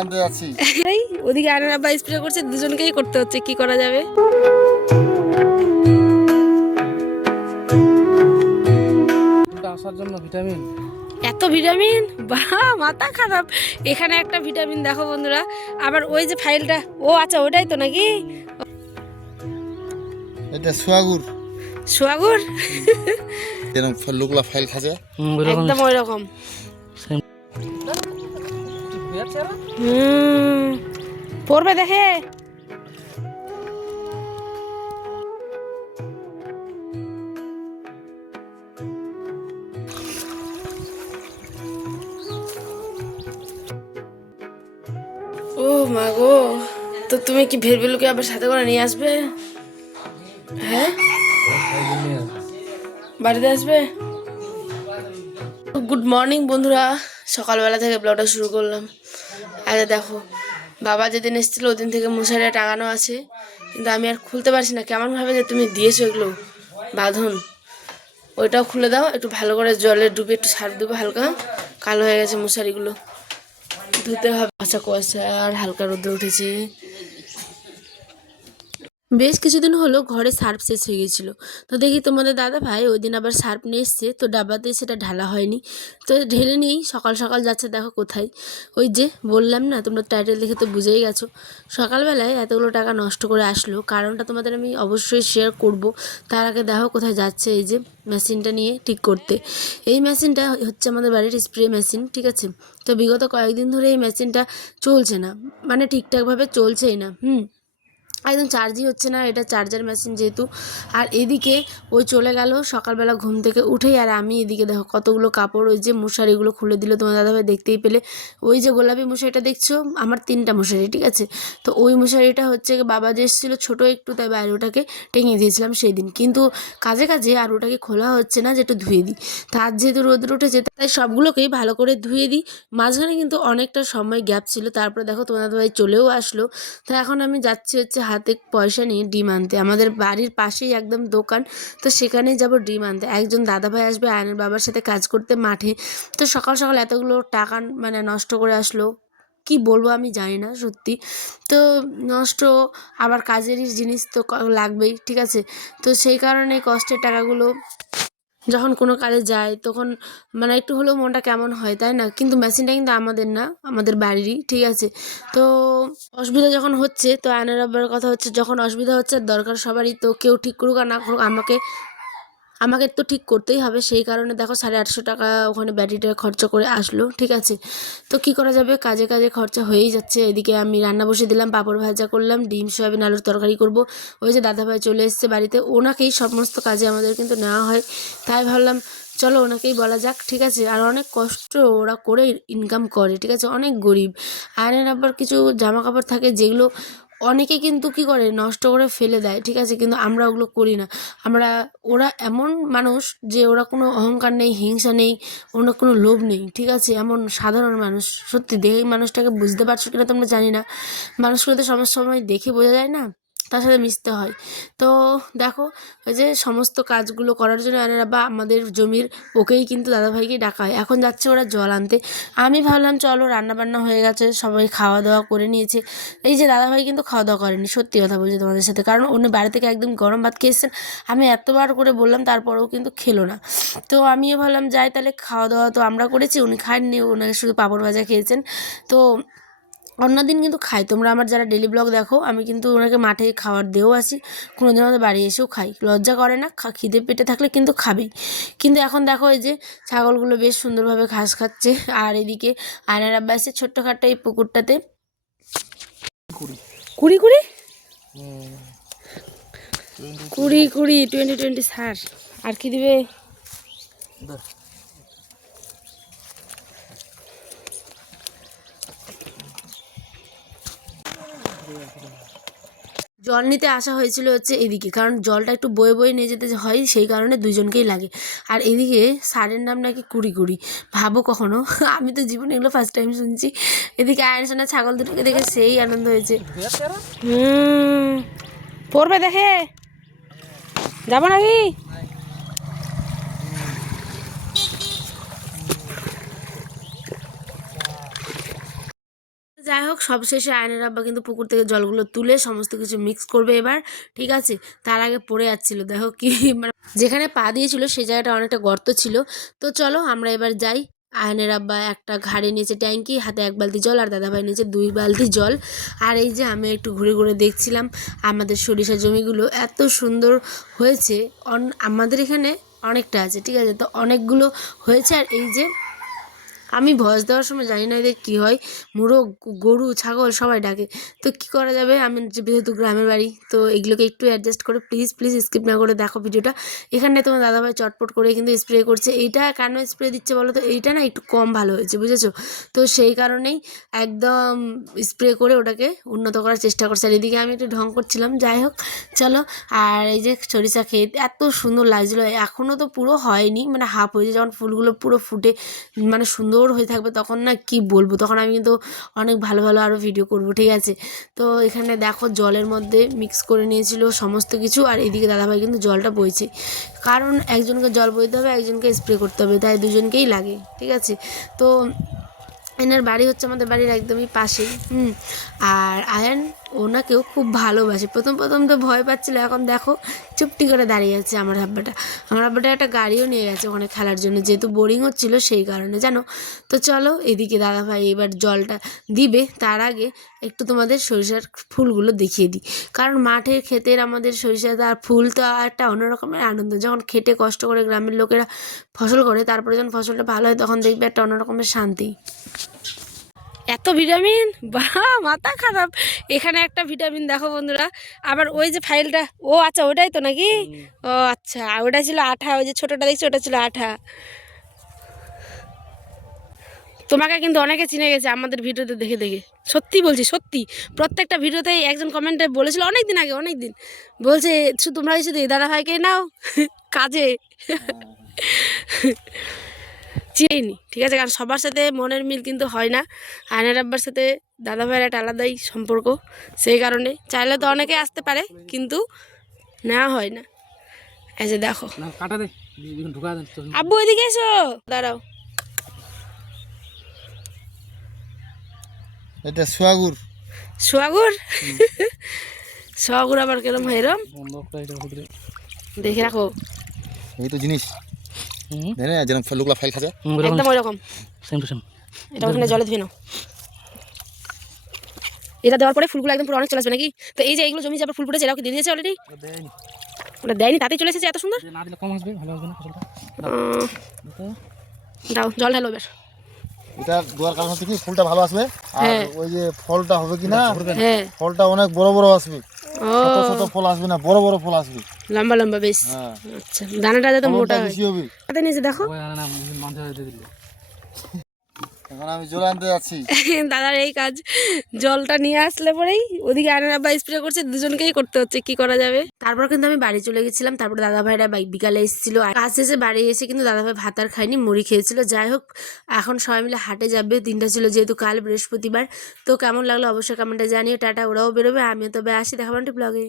আনতে যাচ্ছি। এই ওদিকে আনার আব্বা স্প্রে করছে দুজনকেই করতে হচ্ছে কি করা যাবে? আসার জন্য ভিটামিন? এত ভিটামিন? বা মাথা খারাপ। এখানে একটা ভিটামিন দেখো বন্ধুরা। আবার ওই যে ফাইলটা ও আচ্ছা ওটাই তো নাকি? এটা সোয়াগুর সোয়াগুর এরকম লোকলা ফাইল খাচ্ছে। একদম ওই রকম হুম পড়বে দেখে। ও মা গো তো তুমি কি ভেরবেলুকে আবার সাথে করে নিয়ে আসবে? হ্যাঁ? বাড়িতে আসবে? গুড মর্নিং বন্ধুরা। সকালবেলা থেকে ব্লগটা শুরু করলাম। আরে দেখো, বাবা যেদিন এসেছিল ওদিন থেকে মশারিটা টাঙানো আছে, কিন্তু আমি আর খুলতে পারছি না। কেমনভাবে যে তুমি দিয়েছ এগুলো? বাঁধন। ওইটাও খুলে দাও, একটু ভালো করে জলে ডুবে একটু সার দেবো হালকা। কালো হয়ে গেছে মশারিগুলো। ধুতে হবে। আচ্ছা কুয়াশা আর হালকা রোদে উঠেছে। বেশ কিছুদিন হলো ঘরে সার্ফ শেষ হয়ে গেছিল। তো দেখি তোমাদের দাদা ভাই ওই দিন আবার সার্ফ নিয়ে এসছে, তো ডাব্বাতে সেটা ঢালা হয়নি। তো ঢেলে নেই, সকাল সকাল যাচ্ছে দেখো কোথায়। ওই যে বললাম না, তোমরা টাইটেল দেখে তো বুঝেই গেছো। সকালবেলায় এতগুলো টাকা নষ্ট করে আসলো, কারণটা তোমাদের আমি অবশ্যই শেয়ার করব। তার আগে দেখো কোথায় যাচ্ছে এই যে মেশিনটা নিয়ে ঠিক করতে। এই মেশিনটা হচ্ছে আমাদের বাড়ির স্প্রে মেশিন ঠিক আছে? তো বিগত কয়েকদিন ধরে এই মেশিনটা চলছে না মানে ঠিকঠাকভাবে চলছেই না, হুম? একদম চার্জই হচ্ছে না, এটা চার্জার মেশিন যেহেতু। আর এদিকে ওই চলে গেল, সকালবেলা ঘুম থেকে উঠেই, আর আমি এদিকে দেখো কতগুলো কাপড়, ওই যে মশারিগুলো খুলে দিল, তোমার দাদাভাই দেখতেই পেলে। ওই যে গোলাপি মশারিটা দেখছ? আমার তিনটা মশারি, ঠিক আছে? তো ওই মশারিটা হচ্ছে বাবা যে এসেছিল ছোটো একটু, তাই বাইরে ওটাকে টেঙে দিয়েছিলাম সেই দিন কিন্তু কাজে কাজে আর ওটাকে খোলা হচ্ছে না যে একটু ধুয়ে দিই। তার যেহেতু রোদ্র উঠেছে, তাই সবগুলোকেই ভালো করে ধুয়ে দিই। মাঝখানে কিন্তু অনেকটা সময় গ্যাপ ছিল, তারপরে দেখো তোমার দাদাভাই চলেও আসলো। তো এখন আমি যাচ্ছি হচ্ছে হাতে পয়সা নিয়ে ডিম আনতে। আমাদের বাড়ির পাশেই একদম দোকান, তো সেখানেই যাব ডিম আনতে। একজন দাদাভাই আসবে, আয়নের বাবার সাথে কাজ করতে মাঠে। তো সকাল সকাল এতগুলো টাকা মানে নষ্ট করে আসলো। কি বলব আমি জানি না, সত্যি। তো নষ্ট আবার কাজেরই জিনিস তো লাগবেই, ঠিক আছে? তো সেই কারণে কষ্টের টাকাগুলো যখন কোনো কাজে যাই তখন মানে একটু হলেও মনটা কেমন হয়, তাই না? কিন্তু মেশিনটা কিন্তু আমাদের না, আমাদের বাড়িরই, ঠিক আছে? তো অসুবিধা যখন হচ্ছে, তো আয়নার আব্বার কথা হচ্ছে, যখন অসুবিধা হচ্ছে, দরকার সবারই, তো কেউ ঠিক করুক আর না করুক, আমাকে আমাকে তো ঠিক করতেই হবে। সেই কারণে দেখো সাড়ে আটশো টাকা ওখানে ব্যাটারিটা খরচা করে আসলো, ঠিক আছে? তো কি করা যাবে? কাজে কাজে খরচা হয়েই যাচ্ছে। এদিকে আমি রান্না বসে দিলাম, পাঁপড় ভাজা করলাম, ডিম, সয়াবিন, আলুর তরকারি করব। ওই যে দাদাভাই চলে এসছে বাড়িতে, ওনাকেই সমস্ত কাজে আমাদের কিন্তু নেওয়া হয়। তাই ভাবলাম, চলো ওনাকেই বলা যাক, ঠিক আছে? আর অনেক কষ্ট ওরা করে ইনকাম করে, ঠিক আছে? অনেক গরিব। আয়নের আবার কিছু জামা কাপড় থাকে যেগুলো অনেকে কিন্তু কি করে, নষ্ট করে ফেলে দেয়, ঠিক আছে? কিন্তু আমরা ওগুলো করি না। আমরা, ওরা এমন মানুষ যে ওরা কোনো অহংকার নেই, হিংসা নেই, অন্য কোনো লোভ নেই, ঠিক আছে? এমন সাধারণ মানুষ। সত্যি, দেখে মানুষটাকে বুঝতে পারছ কিনা তোমরা জানি না। মানুষগুলো তো সময় দেখে বোঝা যায় না? তার সাথে মিশতে হয়। তো দেখো যে সমস্ত কাজগুলো করার জন্য আনারা বা আমাদের জমির ওকেই কিন্তু দাদাভাইকে ডাকা হয়। এখন যাচ্ছে ওরা জল আনতে। আমি ভাবলাম, চলো রান্না বান্না হয়ে গেছে, সবাই খাওয়া দাওয়া করে নিয়েছে। এই যে দাদাভাই কিন্তু খাওয়া দাওয়া করেনি, সত্যি কথা বলছি তোমাদের সাথে। কারণ অন্য বাড়ি থেকে একদম গরম ভাত খেয়েছেন আমি এতবার করে বললাম, তারপরেও কিন্তু খেলো না। তো আমিও ভাবলাম, যাই তাহলে খাওয়া দাওয়া তো আমরা করেছি, উনি খাননি ওনাকে শুধু পাঁপড় ভাজা খেয়েছেন। তো অন্যদিন কিন্তু খাই। তোমরা আমার যারা ডেলি ব্লগ দেখো আমি কিন্তু ওনাকে মাঠে খাবার দিয়েও আসি কোনো দিন আমাদের বাড়ি এসেও খাই। লজ্জা করে না খিদে পেটে থাকলে কিন্তু খাবেই। কিন্তু এখন দেখো এই যে ছাগলগুলো বেশ সুন্দরভাবে ঘাস খাচ্ছে। আর এদিকে আয়নার আব্বা এসে ছোট্টখাট্ট এই পুকুরটাতে কুড়ি। কুড়ি কুড়ি? কুড়ি টোয়েন্টি টোয়েন্টি সার। আর কি দিবে? জল নিতে আসা হয়েছিল হচ্ছে এদিকে, কারণ জলটা একটু বয়ে বয়ে নিয়ে যেতে হয়, সেই কারণে দুজনকেই লাগে। আর এদিকে সারের নাম নাকি কুড়ি কুড়ি, ভাবো কখনো? আমি তো জীবনে এগুলো ফার্স্ট টাইম শুনছি। এদিকে আয়ন সোনা ছাগল দুটোকে দেখে সেই আনন্দ হয়েছে। হুম, পড়বে দেখে। যাব নাকি? যাই হোক, সবশেষে আয়নের আব্বা কিন্তু পুকুর থেকে জলগুলো তুলে সমস্ত কিছু মিক্স করবে এবার, ঠিক আছে? তার আগে পড়ে যাচ্ছিল দেখো কি মানে যেখানে পা দিয়েছিল সেই জায়গাটা অনেকটা গর্ত ছিল। তো চলো, আমরা এবার যাই। আয়নের আব্বা একটা ঘাড়ে নিয়েছে ট্যাঙ্কি, হাতে এক বালতি জল আর দাদাভাই নিয়েছে দুই বালতি জল। আর এই যে আমি একটু ঘুরে ঘুরে দেখছিলাম, আমাদের সরিষা জমিগুলো এত সুন্দর হয়েছে। আমাদের এখানে অনেকটা আছে, ঠিক আছে? তো অনেকগুলো হয়েছে আর এই যে আমি ভয়েস দেওয়ার সময় জানি না এদের কী হয়। মুরগ, গরু, ছাগল সবাই ডাকে। তো কি করা যাবে? আমি যেহেতু গ্রামের বাড়ি, তো এগুলোকে একটু অ্যাডজাস্ট করে প্লিজ প্লিজ স্কিপ না করে দেখো ভিডিওটা। এখানে তোমার দাদাভাই চটপট করে কিন্তু স্প্রে করছে। এইটা কেন স্প্রে দিচ্ছে বলো তো? এইটা না একটু কম ভালো হয়েছে, বুঝেছ? তো সেই কারণেই একদম স্প্রে করে ওটাকে উন্নত করার চেষ্টা করছে। আর এদিকে আমি একটু ঢং করছিলাম, যাই হোক, চলো। আর এই যে সরিষা ক্ষেত, এত সুন্দর লাগছিল। এখনও তো পুরো হয়নি মানে হাফ হয়েছে। যখন ফুলগুলো পুরো ফুটে মানে সুন্দর হয়ে থাকবে তখন না কি বলব? তখন আমি কিন্তু অনেক ভালো ভালো আরও ভিডিও করব, ঠিক আছে? তো এখানে দেখো জলের মধ্যে মিক্স করে নিয়েছিল সমস্ত কিছু আর এদিকে দাদাভাই কিন্তু জলটা বইছে। কারণ একজনকে জল বইতে হবে, একজনকে স্প্রে করতে হবে, তাই দুজনকেই লাগে, ঠিক আছে? তো এনার বাড়ি হচ্ছে আমাদের বাড়ির একদমই পাশেই, হুম? আর আয়ান ওনাকেও খুব ভালোবাসে। প্রথম প্রথম তো ভয় পাচ্ছিল, এখন দেখো চুপটি করে দাঁড়িয়ে আছে আমার হাব্বাটা আমার হাব্বাটা একটা গাড়িও নিয়ে গেছে ওখানে খেলার জন্য, যেহেতু বোরিং হচ্ছিল সেই কারণে, জানো? তো চলো এদিকে দাদা ভাই এবার জলটা দিবে, তার আগে একটু তোমাদের সরিষার ফুলগুলো দেখিয়ে দিই। কারণ মাঠের ক্ষেতের আমাদের সরিষা আর ফুল তো একটা অন্যরকমের আনন্দ, যখন খেটে কষ্ট করে গ্রামের লোকেরা ফসল করে, তারপরে যখন ফসলটা ভালো হয়, তখন দেখবে একটা অন্যরকমের শান্তি। ভিটামিন? বাহ মাথা খারাপ। এখানে একটা ভিটামিন দেখো বন্ধুরা। আবার ওই যে ফাইলটা ও আচ্ছা ওটাই তো নাকি? ও আচ্ছা ওটা ছিল আঠা ওই যে ছোটটা দেখছি ওটা ছিল আঠা। তোমাকে কিন্তু অনেকে চিনে গেছে আমাদের ভিডিওতে দেখে দেখে। সত্যি বলছি সত্যি। প্রত্যেকটা ভিডিওতেই একজন কমেন্টে বলেছিল অনেক দিন আগে অনেক দিন বলছে তোমরা শুধু এই দাদা ভাইকে নাও কাজে। চিনি ঠিক আছে? কারণ সবার সাথে মনের মিল কিন্তু হয় না। আয়নার আব্বার সাথে দাদা ভাইয়ের একটা আলাদাই সম্পর্ক সেই কারণে। চাইলে তো অনেকে আসতে পারে কিন্তু নেওয়া হয় না। এই যে দেখো। না আব্বু এদিকে এসো। দাঁড়াও। এটা সোয়াগুর। সোয়াগুর? সোয়াগুর আবার কিরম হয় এরম? দেখে রাখো। এই তো জিনিস। না যেরকম লুকলা ফাইল খাজা একদম ওইরকম সেম টু সেম এটা ওখানে জলে ধুয়ে নাও। এটা দেওয়ার পরে ফুলগুলো একদম পুরো অনেক চলে আসবে নাকি? তো এই যে এইগুলো জমি যাবার ফুল ফুটেছে এরাও কি দিয়ে দিয়েছে অলরেডি দেয়নি। ওটা দেয়নি তাতেই চলে এসেছে এত সুন্দর? না দিলে কম আসবে ভালো আসবে না ফসলটা। দাও জল ঢালো এবার। এটা দেওয়ার কারণ হচ্ছে কি ফুলটা ভালো আসবে। আর হ্যাঁ। ওই যে ফলটা হবে কি না। হ্যাঁ। ফলটা অনেক বড় বড় আসবে। ছোট ছোট ফল আসবে না বড় বড় ফল আসবে। লম্বা লম্বা বেশ। হ্যাঁ। আচ্ছা দানাটা যাতে মোটা হয়। নিচে দেখো। এখন আমি জল আনতে যাচ্ছি। দাদার এই কাজ, জলটা নিয়ে আসলে পরেই ওদিকে আয়নার আব্বা স্প্রে করছে, দুজনকেই করতে হচ্ছে, কি করা যাবে? তারপর কিন্তু আমি বাড়ি চলে গেছিলাম, তারপর দাদা ভাইরা বিকালে এসেছিল। কাজ শেষে বাড়ি এসে কিন্তু দাদা ভাই ভাত আর খায়নি, মুড়ি খেয়েছিল। যাই হোক, এখন সবাই মিলে হাটে যাবে, দিনটা ছিল যেহেতু কাল বৃহস্পতিবার। তো কেমন লাগল অবশ্যই কমেন্টে জানিও, টাটা, ওরাও বেরোবে, আমিও তবে আসি দেখাবো ব্লগে